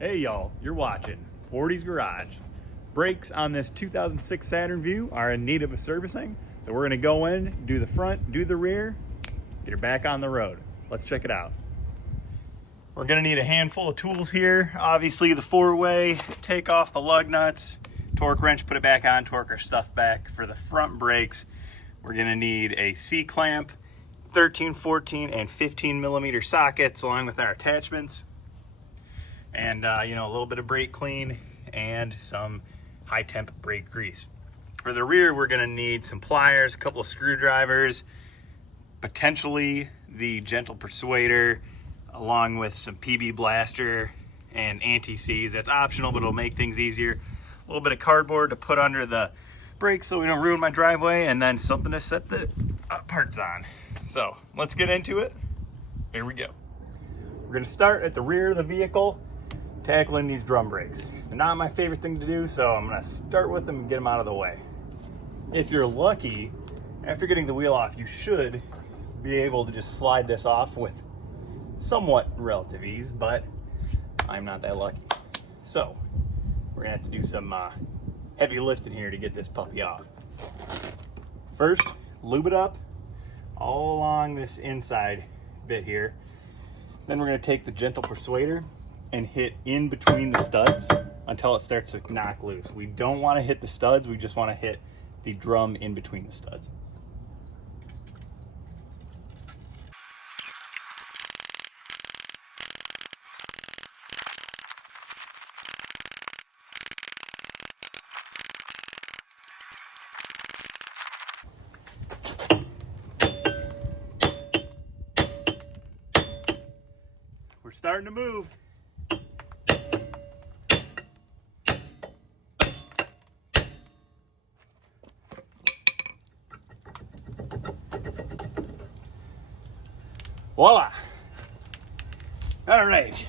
Hey y'all, you're watching Portie's Garage. Brakes on this 2006 Saturn Vue are in need of a servicing, so we're gonna go in, do the front, do the rear, get her back on the road. Let's check it out. We're gonna need a handful of tools here. Obviously the 4-way, take off the lug nuts, torque wrench, put it back on, torque our stuff back. For the front brakes, we're gonna need a C-clamp, 13, 14, and 15 millimeter sockets along with our attachments. And a little bit of brake clean and some high temp brake grease. For the rear, we're gonna need some pliers, a couple of screwdrivers, potentially the gentle persuader, along with some PB blaster and anti-seize. That's optional, but it'll make things easier. A little bit of cardboard to put under the brakes so we don't ruin my driveway, and then something to set the parts on. So let's get into it. Here we go. We're gonna start at the rear of the vehicle, tackling these drum brakes. They're not my favorite thing to do, so I'm gonna start with them and get them out of the way. If you're lucky, after getting the wheel off, you should be able to just slide this off with somewhat relative ease, but I'm not that lucky. So we're gonna have to do some heavy lifting here to get this puppy off. First, lube it up all along this inside bit here. Then we're gonna take the gentle persuader and hit in between the studs until it starts to knock loose. We don't want to hit the studs, we just want to hit the drum in between the studs. We're starting to move. Voila! All right.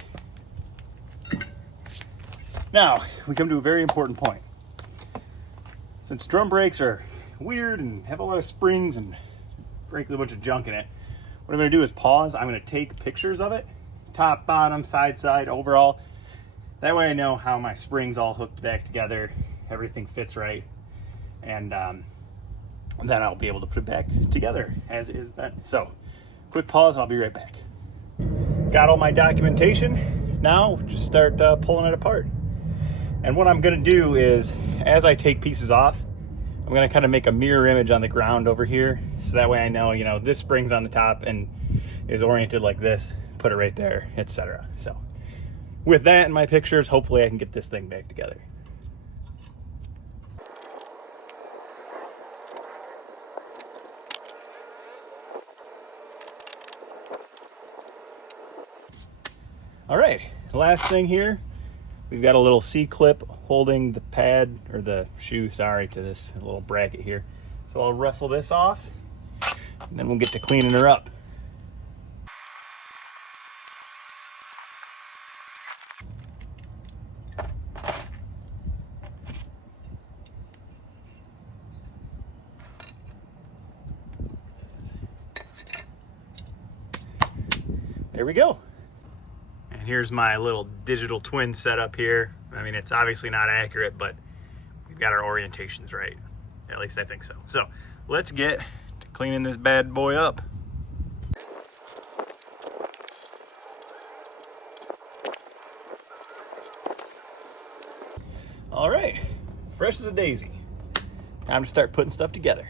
Now, we come to a very important point. Since drum brakes are weird and have a lot of springs and frankly a bunch of junk in it, what I'm gonna do is pause. I'm gonna take pictures of it, top, bottom, side, overall. That way I know how my springs all hooked back together, everything fits right, and then I'll be able to put it back together as it is bent. So, quick pause, I'll be right back. Got all my documentation. Now, just start pulling it apart. And what I'm gonna do is, as I take pieces off, I'm gonna kind of make a mirror image on the ground over here. So that way I know, this spring's on the top and is oriented like this, put it right there, etc. So with that in my pictures, hopefully I can get this thing back together. All right, last thing here, we've got a little C-clip holding the pad, or the shoe, sorry, to this little bracket here. So I'll wrestle this off, and then we'll get to cleaning her up. There we go. And here's my little digital twin setup here. I mean, it's obviously not accurate, but we've got our orientations right. At least I think so. So let's get to cleaning this bad boy up. All right, fresh as a daisy. Time to start putting stuff together.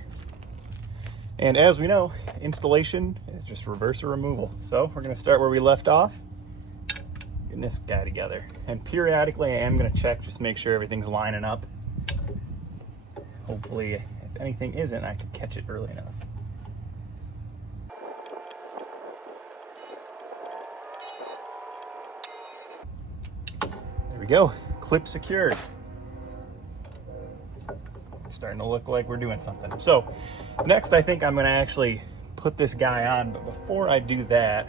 And as we know, installation is just reverse or removal. So we're gonna start where we left off, getting this guy together. And periodically I am gonna check, just make sure everything's lining up. Hopefully, if anything isn't, I can catch it early enough. There we go, clip secured. Starting to look like we're doing something. So next I think I'm gonna actually put this guy on, but before I do that,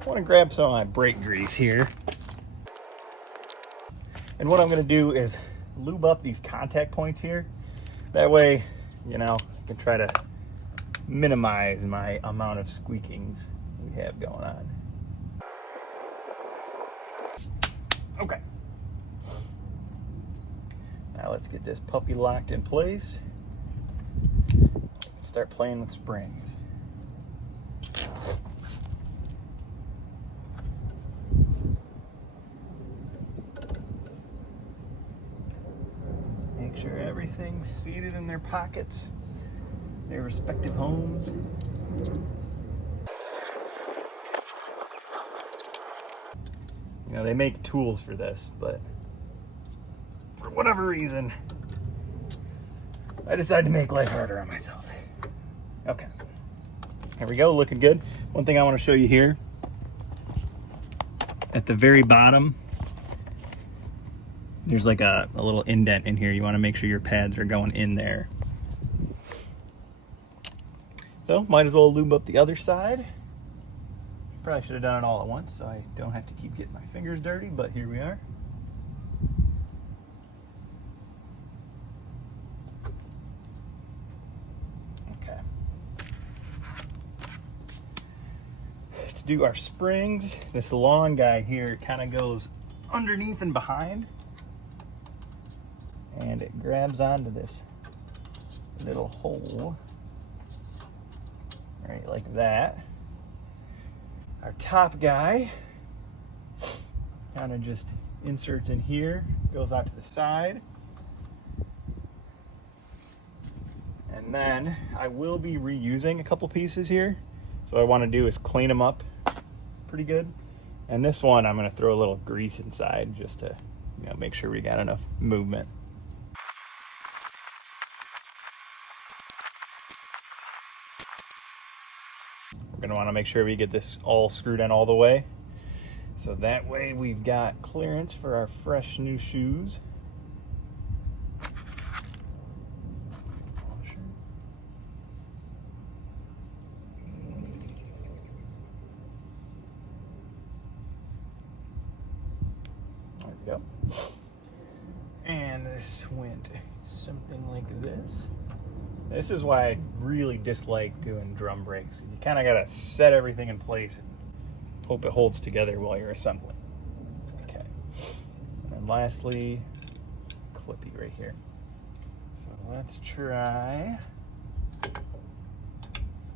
I wanna grab some of my brake grease here. And what I'm gonna do is lube up these contact points here. That way, I can try to minimize my amount of squeakings we have going on. Okay. Now let's get this puppy locked in place. Start playing with springs. Make sure everything's seated in their pockets, their respective homes. You know, they make tools for this, but for whatever reason, I decided to make life harder on myself. Okay, here we go, looking good. One thing I want to show you here, at the very bottom, there's like a little indent in here. You want to make sure your pads are going in there. So, might as well lube up the other side. Probably should have done it all at once so I don't have to keep getting my fingers dirty, but here we are. Okay. Let's do our springs. This long guy here kind of goes underneath and behind, and it grabs onto this little hole right like that. Our top guy kind of just inserts in here, goes out to the side. And then I will be reusing a couple pieces here. So what I want to do is clean them up pretty good. And this one I'm going to throw a little grease inside just to, you know, make sure we got enough movement. We're going to want to make sure we get this all screwed in all the way. So that way we've got clearance for our fresh new shoes. There we go. And this went something like this. This is why I really dislike doing drum brakes. You kind of got to set everything in place and hope it holds together while you're assembling. Okay. And then lastly, clippy right here. So let's try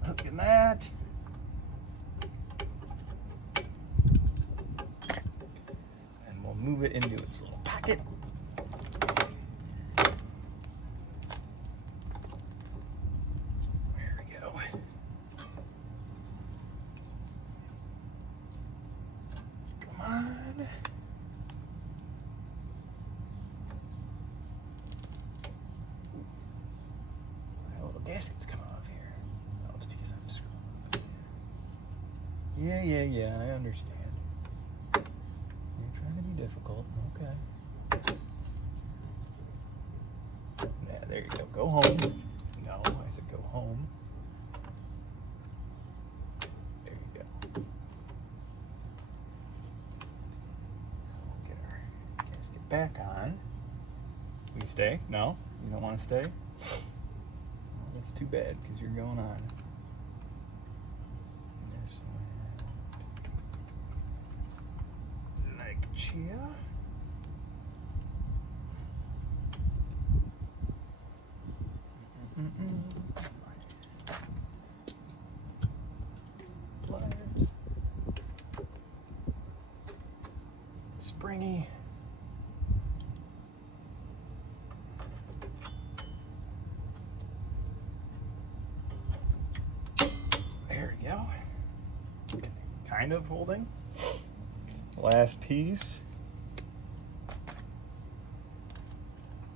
hooking that. And we'll move it into its little pocket. Gasket's coming off here. Oh, it's because I'm screwing. Yeah, I understand. You're trying to be difficult. Okay. Yeah, there you go. Go home. No, I said go home. There you go. We'll get our gasket back on. You stay? No? You don't want to stay? That's too bad because you're going on. This one. Like chia. Pliers. Springy. Kind of holding. Last piece.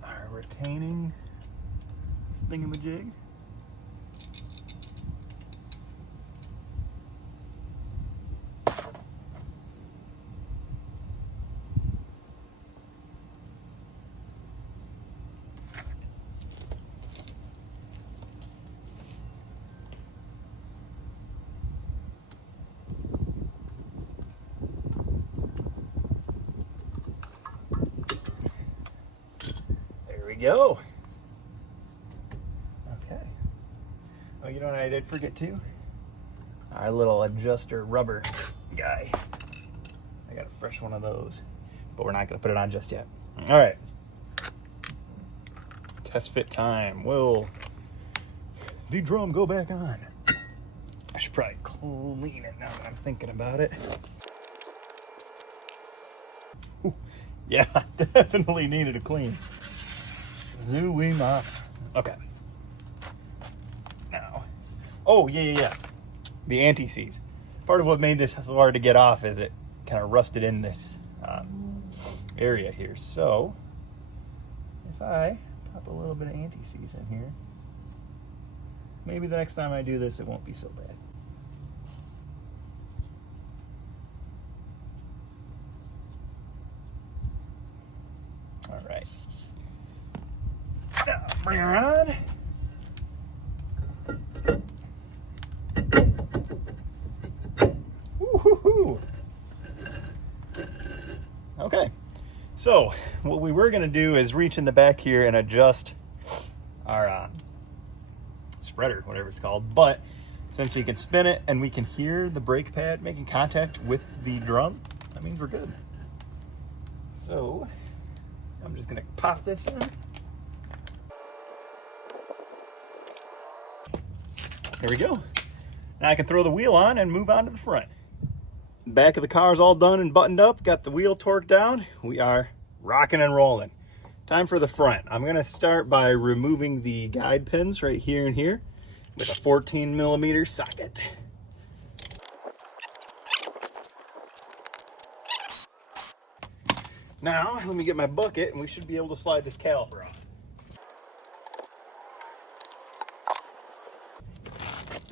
Our retaining thingamajig. Go. Okay. Oh, you know what I did forget too? Our little adjuster rubber guy. I got a fresh one of those. but we're not going to put it on just yet. All right. Test fit time. Will the drum go back on? I should probably clean it now that I'm thinking about it. Ooh, yeah, definitely needed a clean. Zooey ma. Okay. Now, oh yeah. The anti-seize. Part of what made this hard to get off is it kind of rusted in this area here. So, if I pop a little bit of anti-seize in here, maybe the next time I do this, it won't be so bad. All right. Now, bring her on. Woo-hoo-hoo. Okay. So, what we were going to do is reach in the back here and adjust our spreader, whatever it's called. But since you can spin it and we can hear the brake pad making contact with the drum, that means we're good. So, I'm just going to pop this in. There we go. Now I can throw the wheel on and move on to the front. Back of the car is all done and buttoned up. Got the wheel torqued down. We are rocking and rolling. Time for the front. I'm going to start by removing the guide pins right here and here with a 14mm socket. Now, let me get my bucket and we should be able to slide this caliper off.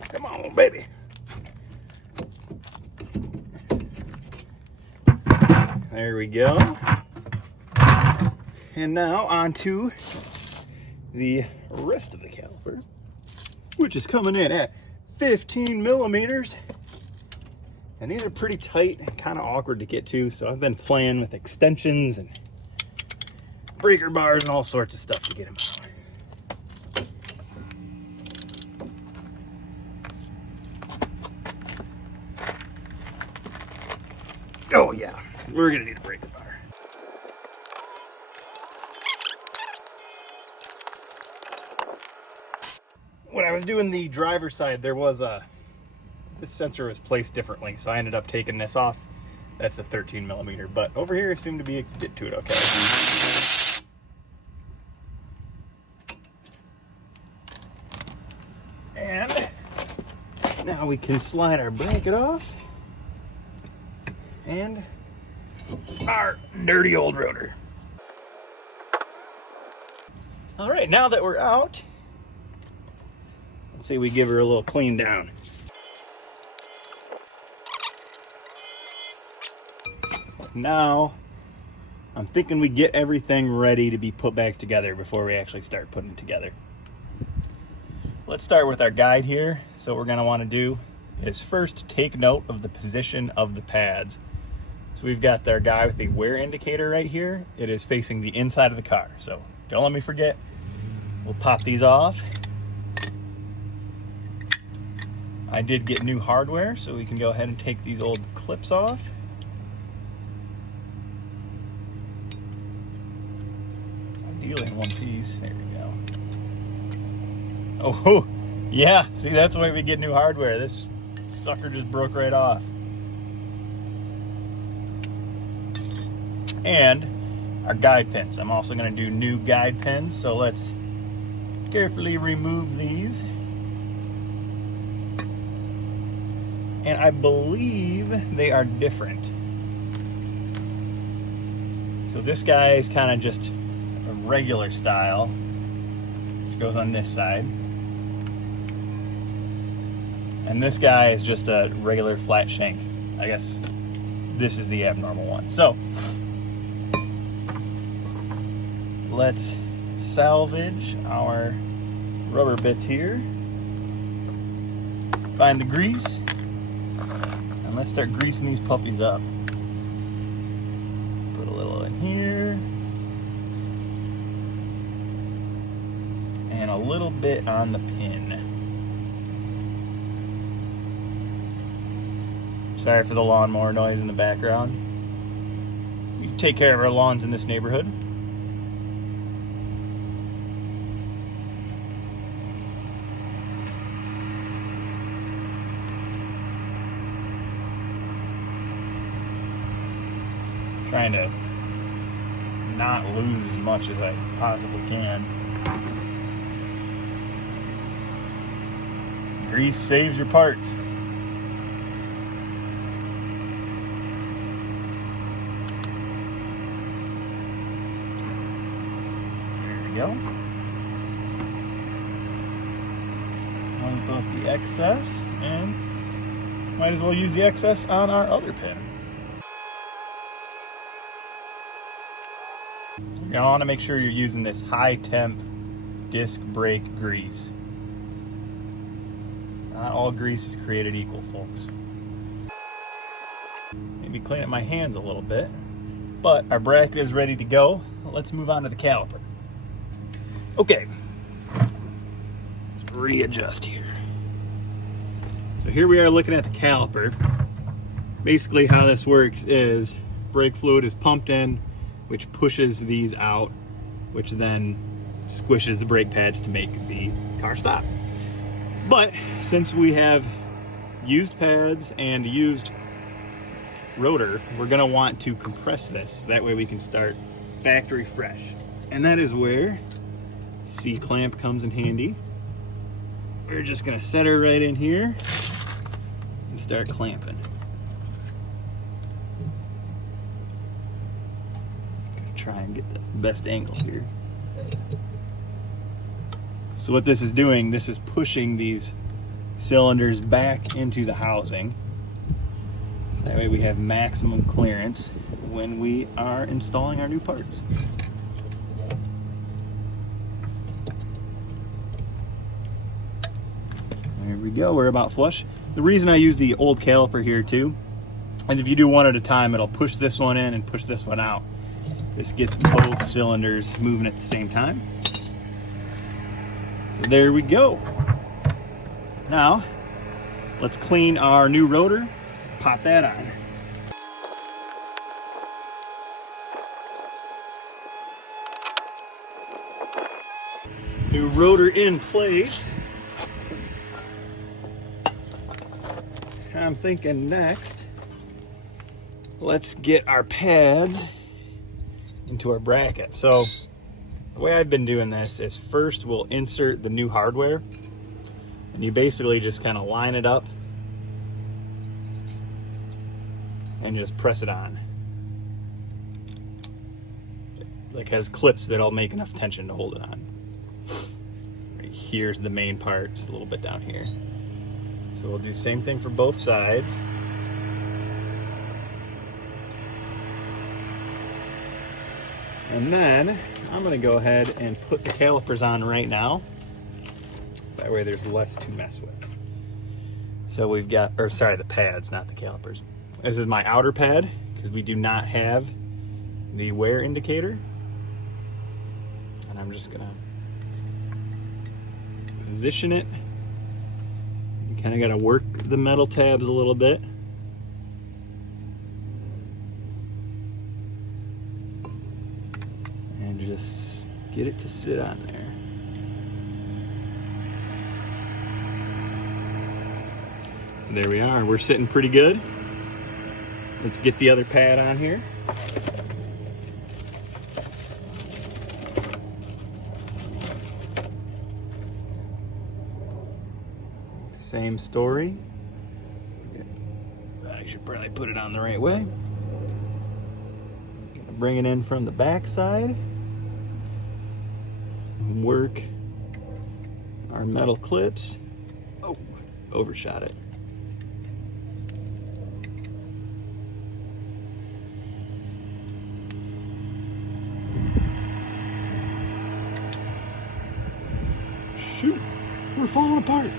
Come on, baby. There we go. And now onto the rest of the caliper, which is coming in at 15mm. And these are pretty tight and kind of awkward to get to, so I've been playing with extensions and breaker bars and all sorts of stuff to get them out. Oh yeah, we're gonna need a breaker bar. When I was doing the driver's side, there was this sensor was placed differently, so I ended up taking this off. That's a 13mm, but over here it seemed to be get to it okay. And now we can slide our bracket off. And our dirty old rotor. All right, now that we're out, let's say we give her a little clean down. Now, I'm thinking we get everything ready to be put back together before we actually start putting it together. Let's start with our guide here. So what we're gonna wanna do is first take note of the position of the pads. So we've got our guy with the wear indicator right here. It is facing the inside of the car. So don't let me forget. We'll pop these off. I did get new hardware, so we can go ahead and take these old clips off. Ideally in one piece. There we go. Oh, yeah. See, that's the way we get new hardware. This sucker just broke right off. And our guide pins. I'm also going to do new guide pins, so let's carefully remove these. And I believe they are different. So this guy is kind of just a regular style, which goes on this side. And this guy is just a regular flat shank. I guess this is the abnormal one. So let's salvage our rubber bits here. Find the grease. And let's start greasing these puppies up. Put a little in here. And a little bit on the pin. Sorry for the lawnmower noise in the background. We take care of our lawns in this neighborhood. Trying to not lose as much as I possibly can. Grease saves your parts. There we go. Wipe up the excess, and might as well use the excess on our other pin. You want to make sure you're using this high temp disc brake grease. Not all grease is created equal, folks. Maybe clean up my hands a little bit, but our bracket is ready to go. Let's move on to the caliper. Okay, let's readjust here. So here we are looking at the caliper. Basically how this works is brake fluid is pumped in, which pushes these out, which then squishes the brake pads to make the car stop. But since we have used pads and used rotor, we're gonna want to compress this. That way we can start factory fresh. And that is where C-clamp comes in handy. We're just gonna set her right in here and start clamping. Try and get the best angle here. So what this is doing, this is pushing these cylinders back into the housing. So that way we have maximum clearance when we are installing our new parts. There we go, we're about flush. The reason I use the old caliper here too is if you do one at a time, it'll push this one in and push this one out. This gets both cylinders moving at the same time. So there we go. Now, let's clean our new rotor, pop that on. New rotor in place. I'm thinking next, let's get our pads into our bracket. So the way I've been doing this is first we'll insert the new hardware, and you basically just kind of line it up and just press it on. Like has clips that'll make enough tension to hold it on. Right here's the main part, it's a little bit down here. So we'll do the same thing for both sides. And then I'm gonna go ahead and put the calipers on right now. That way there's less to mess with. So we've got, or sorry, the pads, not the calipers. This is my outer pad, because we do not have the wear indicator. And I'm just gonna position it. You kinda gotta work the metal tabs a little bit. Just get it to sit on there. So there we are, we're sitting pretty good. Let's get the other pad on here. Same story. I should probably put it on the right way. Bring it in from the back side. Work our metal clips. Oh, overshot it. Shoot, we're falling apart.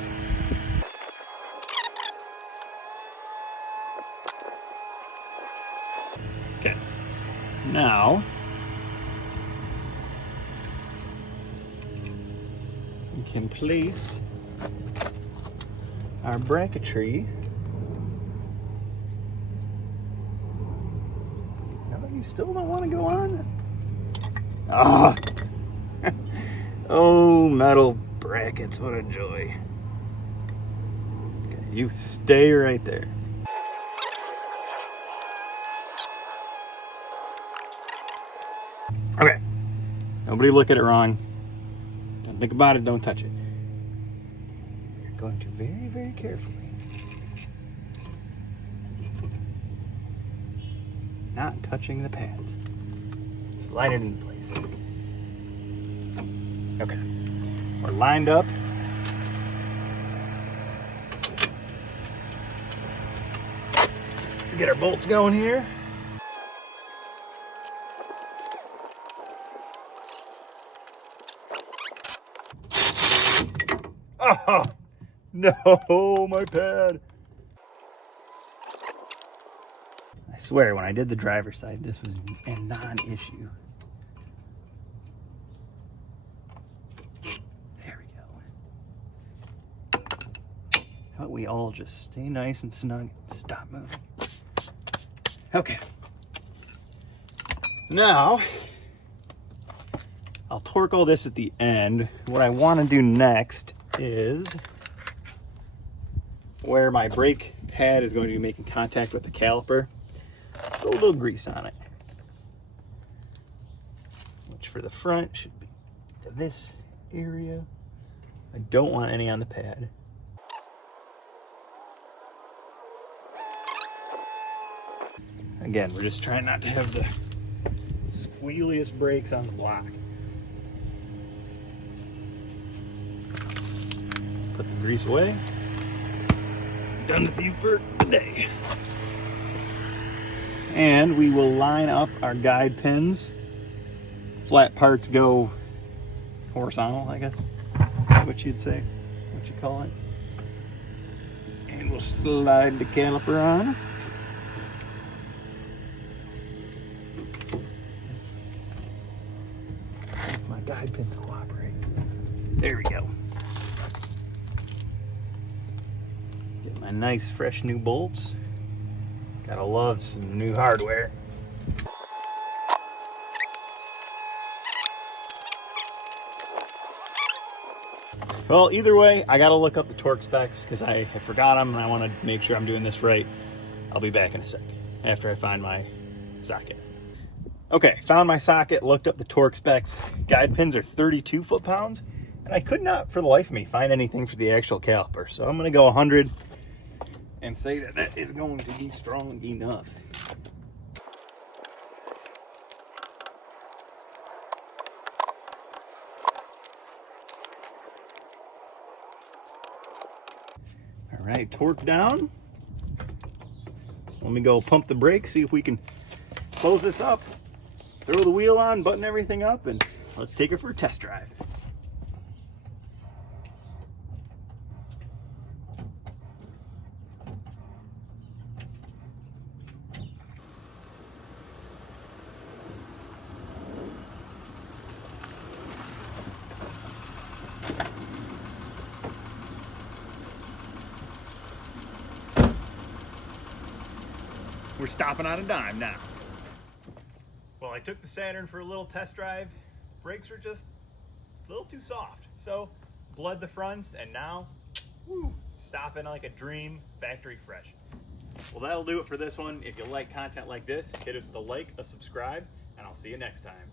Okay, now we can place our bracketry. You still don't want to go on? Ah! Oh, metal brackets, what a joy. Okay, you stay right there. Okay, nobody look at it wrong. Don't think about it, don't touch it. You're going to very, very carefully. Not touching the pads. Slide it in place. Okay, we're lined up. Get our bolts going here. Oh, no, my pad. I swear, when I did the driver's side, this was a non-issue. There we go. How about we all just stay nice and snug, stop moving. Okay. Now, I'll torque all this at the end. What I want to do next is where my brake pad is going to be making contact with the caliper, throw a little grease on it, which for the front should be this area. I don't want any on the pad. Again, we're just trying not to have the squealiest brakes on the block. Put the grease away. Done with you for today. And we will line up our guide pins. Flat parts go horizontal, I guess. What you'd say, what you call it. And we'll slide the caliper on. My guide pins cooperate. There we go. Get my nice fresh new bolts. Gotta love some new hardware. Well, either way, I gotta look up the torque specs because I forgot them and I want to make sure I'm doing this right. I'll be back in a sec after I find my socket. Okay, found my socket, looked up the torque specs. Guide pins are 32 foot-pounds, and I could not, for the life of me, find anything for the actual caliper. So I'm gonna go 100 and say that that is going to be strong enough. All right, torque down. Let me go pump the brakes, see if we can close this up. Throw the wheel on, button everything up, and let's take her for a test drive. We're stopping on a dime now. Well, I took the Saturn for a little test drive. Brakes were just a little too soft. So, bled the fronts, and now, woo, stopping like a dream, factory fresh. Well, that'll do it for this one. If you like content like this, hit us with a like, a subscribe, and I'll see you next time.